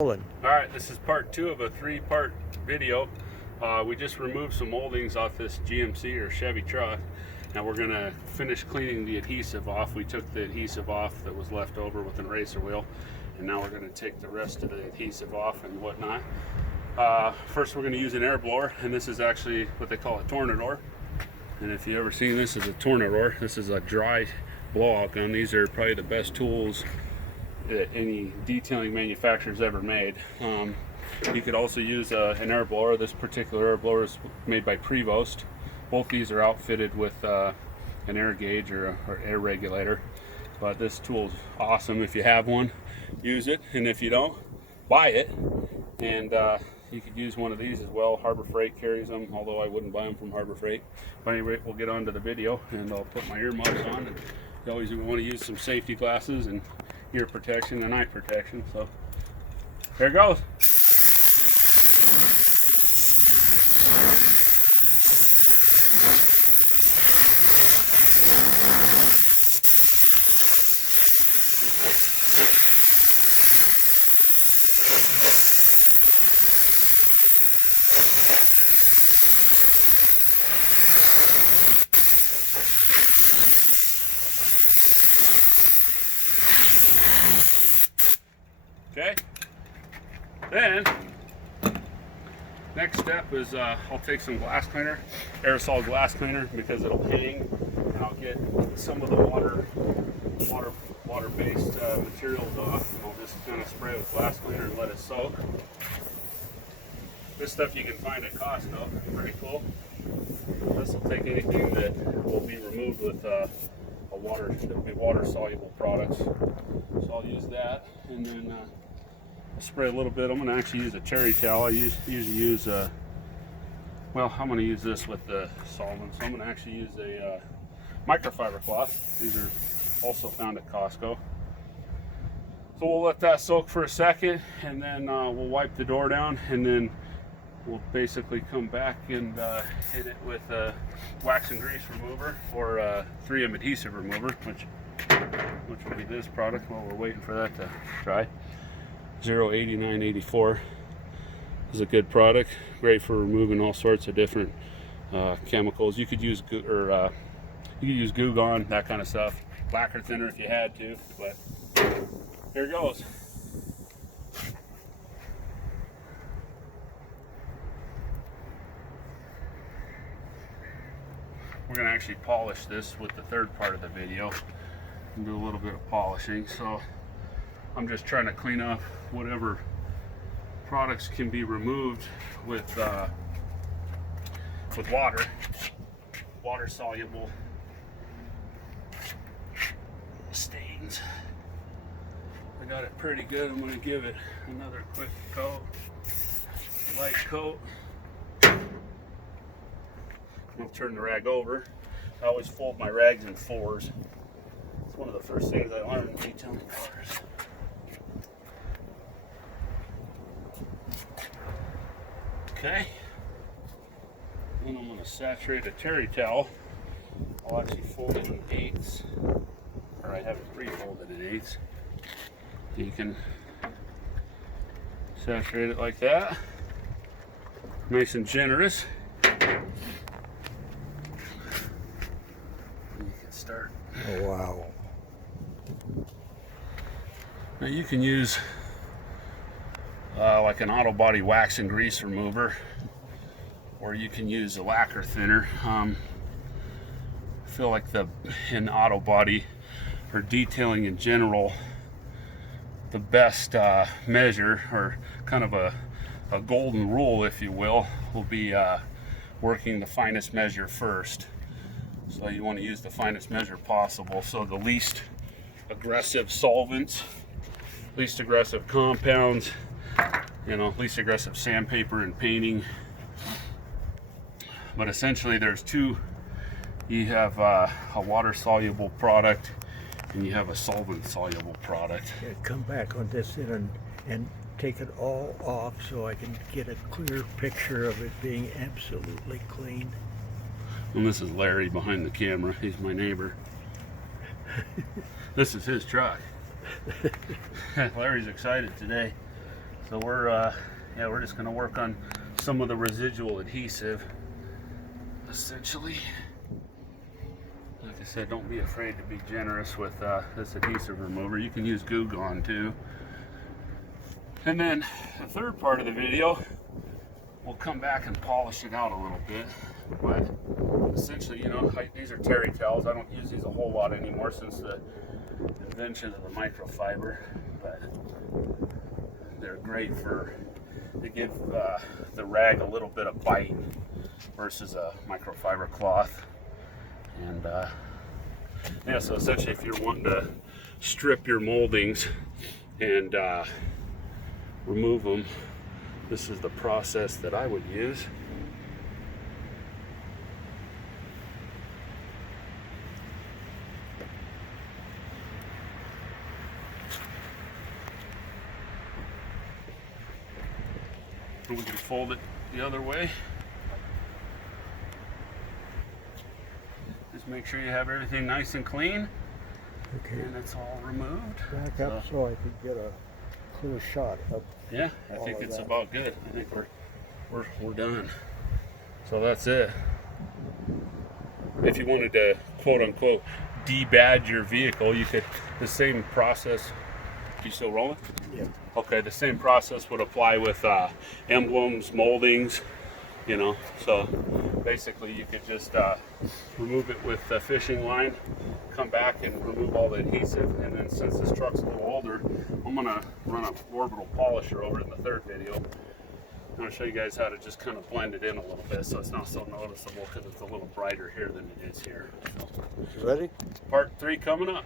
Alright, this is part 2 of a 3-part video. We just removed some moldings off this GMC or Chevy truck, and we're going to finish cleaning the adhesive off. We took the adhesive off that was left over with an eraser wheel, and now we're going to take the rest of the adhesive off and whatnot. First we're going to use an air blower, and this is actually what they call a tornador. And if you ever seen this as a tornador, this is a dry blowout gun. These are probably the best tools that any detailing manufacturer's ever made. You could also use an air blower. This particular air blower is made by Prevost. Both these are outfitted with an air gauge or air regulator. But this tool is awesome. If you have one, use it, and if you don't, buy it. And you could use one of these as well. Harbor Freight carries them, although I wouldn't buy them from Harbor Freight. But anyway, we'll get on to the video, and I'll put my earmuffs on. And you always want to use some safety glasses and ear protection and eye protection. So there it goes. Okay, then next step is I'll take some glass cleaner, aerosol glass cleaner, because it'll hang, and I'll get some of the water-based materials off, and I'll just kind of spray with glass cleaner and let it soak. This stuff you can find at Costco, pretty cool. This will take anything that will be removed with water-soluble products. So I'll use that, and then spray a little bit. I'm going to actually use a cherry towel. I usually use well, I'm going to use this with the solvent, so I'm going to actually use a microfiber cloth. These are also found at Costco. So we'll let that soak for a second, and then we'll wipe the door down, and then we'll basically come back and hit it with a wax and grease remover, or a 3M adhesive remover, which will be this product while we're waiting for that to dry. 08984 is a good product, great for removing all sorts of different chemicals. You could use Goo Gone, that kind of stuff, lacquer thinner if you had to, but here it goes. We're going to actually polish this with the third part of the video and do a little bit of polishing. So I'm just trying to clean up whatever products can be removed with water soluble stains. I got it pretty good. I'm going to give it another quick coat, light coat. I'll turn the rag over. I always fold my rags in 4s. It's one of the first things I learned in detailing cars. Okay. Then I'm going to saturate a terry towel. I'll actually fold it in 8s, or I have it pre-folded in 8s. You can saturate it like that. Nice and generous. Start. Oh, wow. Now you can use like an auto body wax and grease remover, or you can use a lacquer thinner. I feel like in auto body or detailing in general, the best measure, or kind of a golden rule, if you will be working the finest measure first. So you want to use the finest measure possible. So the least aggressive solvents, least aggressive compounds, least aggressive sandpaper and painting. But essentially there's two. You have a water soluble product, and you have a solvent soluble product. Yeah, come back on this and take it all off so I can get a clear picture of it being absolutely clean. And this is Larry behind the camera. He's my neighbor. This is his truck. Larry's excited today. So we're just gonna work on some of the residual adhesive, essentially. Like I said, don't be afraid to be generous with this adhesive remover. You can use Goo Gone too. And then the third part of the video, we'll come back and polish it out a little bit. But essentially, you know, these are terry towels. I don't use these a whole lot anymore since the invention of the microfiber. But they're great they give the rag a little bit of bite versus a microfiber cloth. And yeah, so essentially if you're wanting to strip your moldings and remove them, this is the process that I would use. And we can fold it the other way. Just make sure you have everything nice and clean. Okay. And it's all removed. Back up so I could get a clear shot of. Yeah, I think it's about good. I think we're done. So that's it. If you wanted to quote unquote debadge your vehicle, you could, the same process. You still rolling? Yeah. Okay, the same process would apply with emblems, moldings, you know. So basically you could just remove it with a fishing line, come back and remove all the adhesive, and then since this truck's a little older, I'm gonna run a orbital polisher over it in the third video. I'm gonna show you guys how to just kind of blend it in a little bit so it's not so noticeable, because it's a little brighter here than it is here. So, Ready? part 3 coming up.